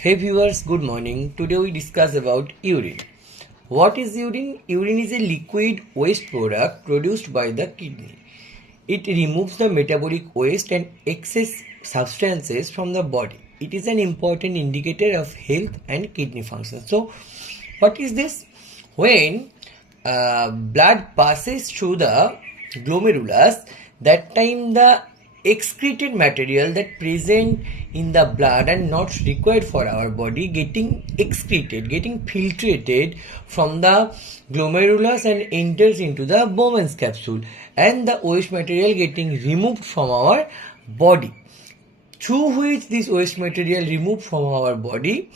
Hey viewers, good morning. Today we discuss about urine. What is urine? Urine is a liquid waste product produced by the kidney. It removes the metabolic waste and excess substances from the body. It is an important indicator of health and kidney function. So, what is this? When blood passes through the glomerulus, that time the excreted material that present in the blood and not required for our body getting excreted, getting filtrated from the glomerulus and enters into the Bowman's capsule, and the waste material getting removed from our body, through which this waste material removed from our body,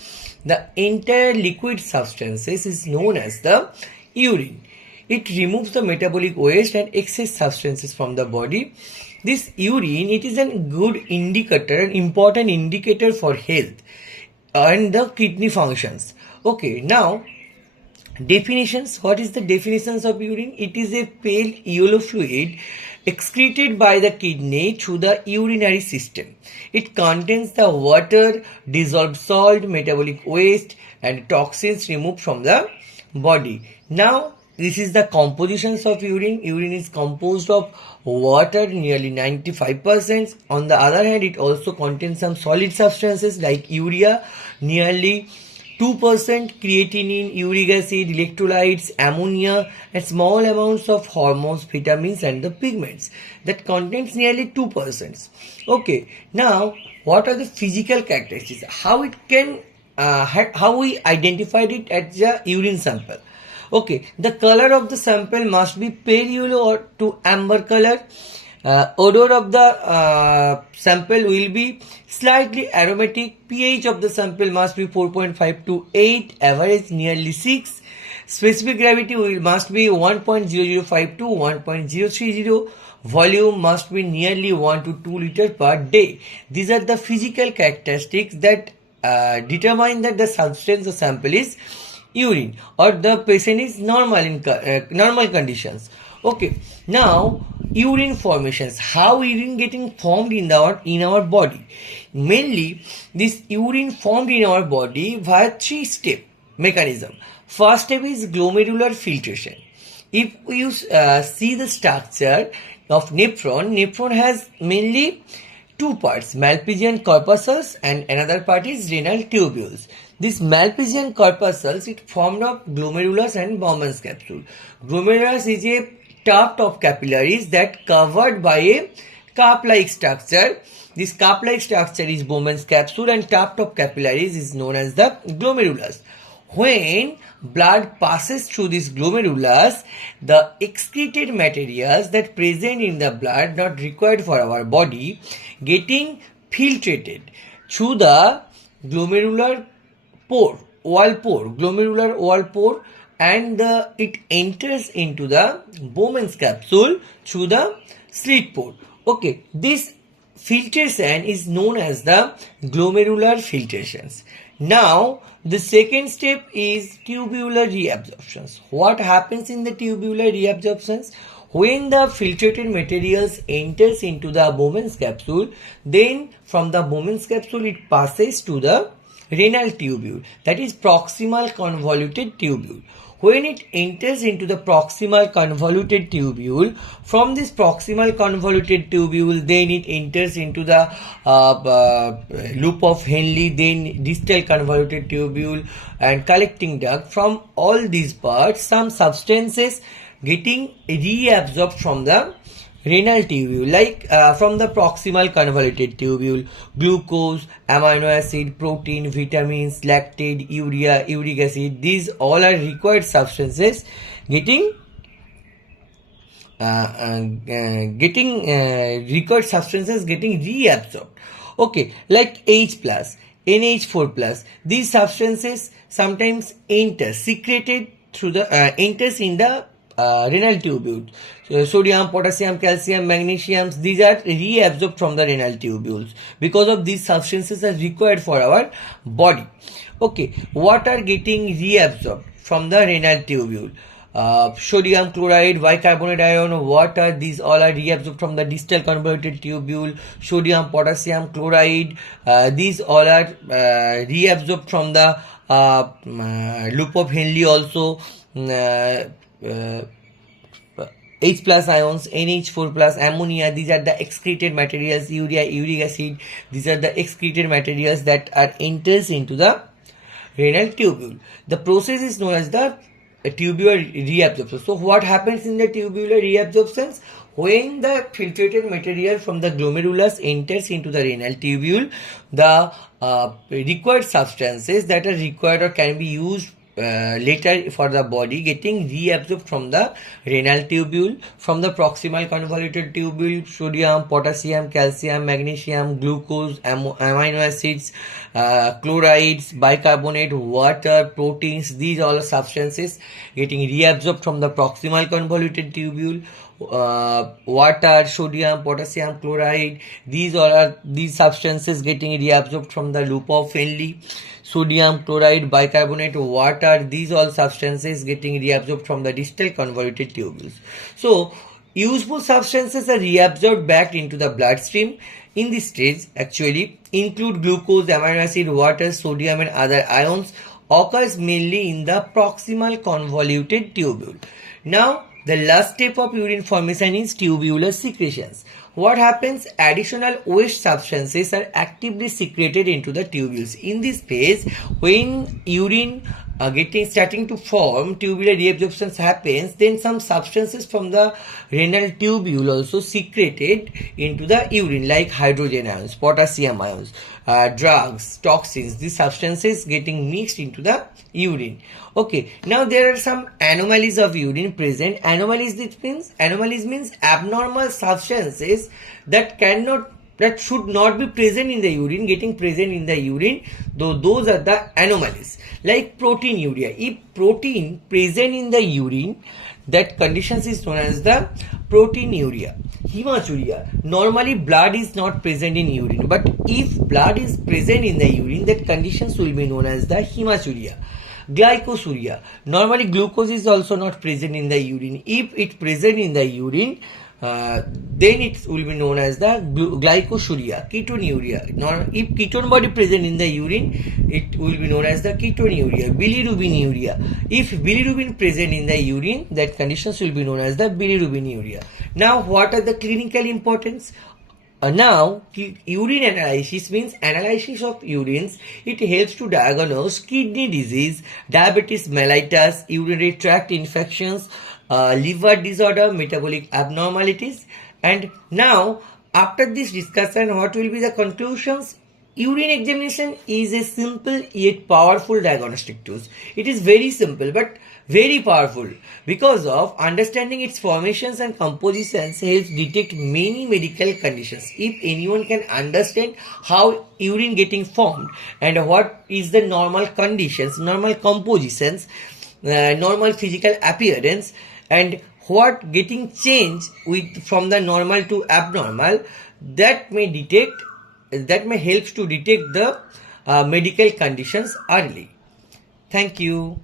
the entire liquid substances is known as the urine. It removes the metabolic waste and excess substances from the body. This urine, it is a good indicator, an important indicator for health and the kidney functions. Okay, now definitions. What is the definitions of urine? It is a pale yellow fluid excreted by the kidney through the urinary system. It contains the water, dissolved salt, metabolic waste and toxins removed from the body. Now, this is the compositions of urine. Urine is composed of water, nearly 95%. On the other hand, it also contains some solid substances like urea, nearly 2%, creatinine, uric acid, electrolytes, ammonia, and small amounts of hormones, vitamins, and the pigments that contains nearly 2%. Okay, now what are the physical characteristics? How it can, how we identified it at the urine sample? Okay, the color of the sample must be pale yellow or to amber color. Odor of the sample will be slightly aromatic. pH of the sample must be 4.5 to 8, average nearly 6. Specific gravity must be 1.005 to 1.030. Volume must be nearly 1 to 2 liters per day. These are the physical characteristics that determine that the substance of sample is urine or the patient is normal in normal conditions. Okay, now urine formations. How urine getting formed in our body? Mainly, this urine formed in our body via 3-step mechanism. First step is glomerular filtration. If you see the structure of nephron has mainly two parts, Malpighian corpuscles and another part is renal tubules. This Malpighian corpuscles, it formed of glomerulus and Bowman's capsule. Glomerulus is a tuft of capillaries that covered by a cup-like structure. This cup-like structure is Bowman's capsule and tuft of capillaries is known as the glomerulus. When blood passes through this glomerulus, the excreted materials that present in the blood not required for our body getting filtrated through the glomerular glomerular wall pore, and it enters into the Bowman's capsule through the slit pore. Okay, this filtration is known as the glomerular filtrations. Now, the second step is tubular reabsorptions. What happens in the tubular reabsorptions? When the filtrated materials enters into the Bowman's capsule, then from the Bowman's capsule it passes to the renal tubule, that is proximal convoluted tubule. When it enters into the proximal convoluted tubule, from this proximal convoluted tubule, then it enters into the loop of Henle, then distal convoluted tubule and collecting duct. From all these parts, some substances getting reabsorbed from the renal tubule, like from the proximal convoluted tubule, glucose, amino acid, protein, vitamins, lactate, urea, uric acid, these all are required substances getting required substances getting reabsorbed. Okay, like H plus, NH4 plus, these substances sometimes secreted through the enters in the renal tubule. So sodium, potassium, calcium, magnesium, these are reabsorbed from the renal tubules. Because of these substances are required for our body. Okay, what are getting reabsorbed from the renal tubule? sodium chloride, bicarbonate ion, water, these all are reabsorbed from the distal convoluted tubule. Sodium, potassium chloride, these all are reabsorbed from the loop of Henle also. H plus ions, NH4 plus, ammonia, these are the excreted materials, urea, uric acid, these are the excreted materials that are enters into the renal tubule. The process is known as the tubular reabsorption. So what happens in the tubular reabsorption? When the filtrated material from the glomerulus enters into the renal tubule, the required substances that are required or can be used later for the body getting reabsorbed from the renal tubule, from the proximal convoluted tubule. Sodium, potassium, calcium, magnesium, glucose, amino acids, chlorides, bicarbonate, water, proteins, these all are substances getting reabsorbed from the proximal convoluted tubule. Water, sodium, potassium, chloride, these all are these substances getting reabsorbed from the loop of Henle. Sodium, chloride, bicarbonate, water, these all substances getting reabsorbed from the distal convoluted tubules. So, useful substances are reabsorbed back into the bloodstream. In this stage, actually, include glucose, amino acid, water, sodium and other ions, occurs mainly in the proximal convoluted tubule. Now, the last step of urine formation is tubular secretions. What happens? Additional waste substances are actively secreted into the tubules. In this phase, when urine starting to form, tubular reabsorption happens, then some substances from the renal tubule also secreted into the urine, like hydrogen ions, potassium ions, drugs, toxins. These substances getting mixed into the urine. Okay, now there are some anomalies of urine present. Anomalies means abnormal substances that should not be present in the urine getting present in the urine, though those are the anomalies, like proteinuria. If protein present in the urine, that condition is known as the proteinuria. Hematuria, normally blood is not present in urine, but if blood is present in the urine, that conditions will be known as the hematuria. Glycosuria, normally glucose is also not present in the urine. If it present in the urine, then it will be known as the glycosuria. Ketonuria, if ketone body present in the urine, it will be known as the ketonuria. Bilirubinuria, if bilirubin present in the urine, that conditions will be known as the bilirubinuria. Now, what are the clinical importance? Now, urine analysis means analysis of urines. It helps to diagnose kidney disease, diabetes mellitus, urinary tract infections, liver disorder, metabolic abnormalities. And now, after this discussion, what will be the conclusions? Urine examination is a simple yet powerful diagnostic tool. It is very simple but very powerful because of understanding its formations and compositions helps detect many medical conditions. If anyone can understand how urine getting formed and what is the normal conditions, normal compositions, normal physical appearance, and what getting changed from the normal to abnormal, that may help to detect the medical conditions early. Thank you.